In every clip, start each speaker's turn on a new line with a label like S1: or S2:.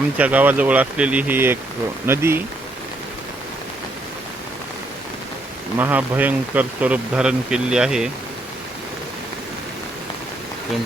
S1: आमच्या गावाजवळ असलेली ही एक नदी महाभयंकर स्वरूप धारण केलेली आहे. तुम-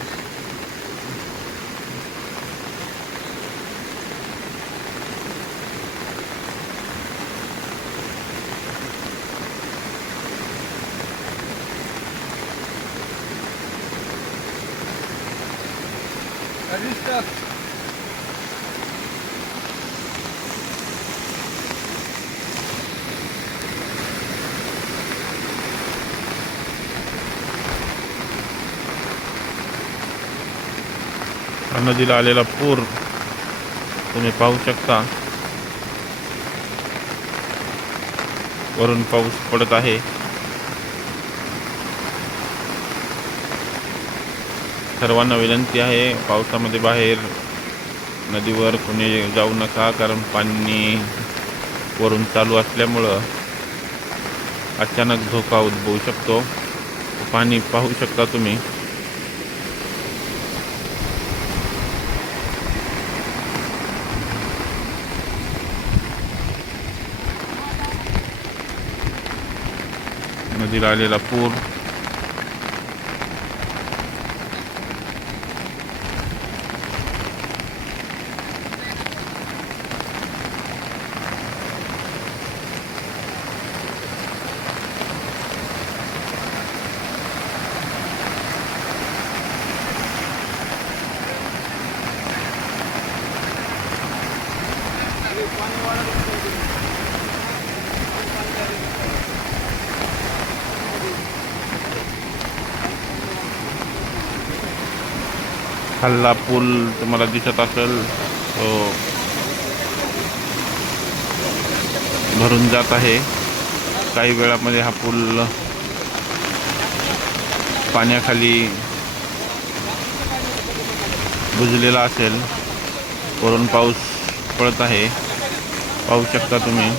S1: नदीला आलेला पूर तुम्ही पाहू शकता. वरून पाऊस पडत आहे. सर्वांना विनंती आहे पावसामध्ये बाहेर नदीवर कोणी जाऊ नका कारण पाणी वरून चालू असल्यामुळं अचानक धोका उद्भवू शकतो. पाणी पाहू शकता तुम्ही. नदीला आलेला पूर खाल्ला पूल तुम्हाला दिसत असेल तो भरून जात आहे. काही वेळामध्ये हा पूल पाण्याखाली बुजलेला असेल. वरून पाऊस पडत आहे. पाहू शकता तुम्ही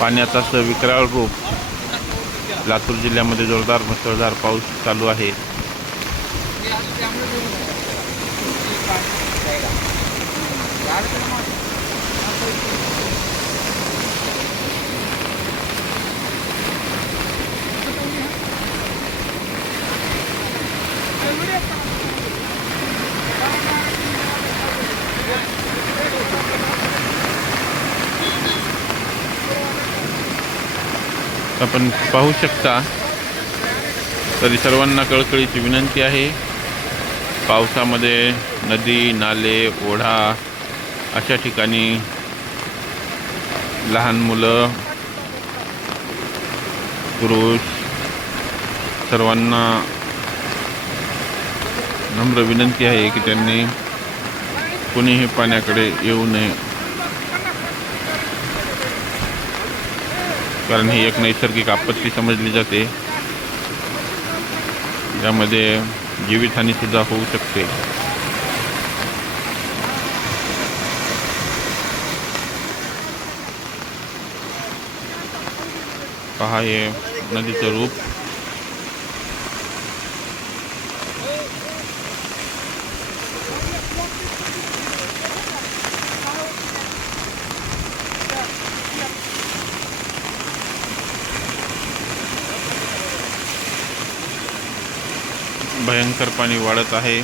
S1: पाण्याचा असं विकराळ रूप लातूर जिल्ह्यामध्ये जोरदार मुसळधार पाऊस चालू आहे. आपण पाहू शकता तरी सर्वांना कळकळीची विनंती आहे. पावसामध्ये नदी नाले ओढा अशा ठिकाणी लहान मुलं पुरुष सर्वांना नम्र विनंती आहे की त्यांनी कुणीही पाण्याकडे येऊ नये. कारण ही एक नैसर्गिक आपत्ती समजली जाते. यामध्ये जीवितहानी सुद्धा होऊ शकते. पहा हे नदीचं रूप. भयंकर पाणी वाढत आहे.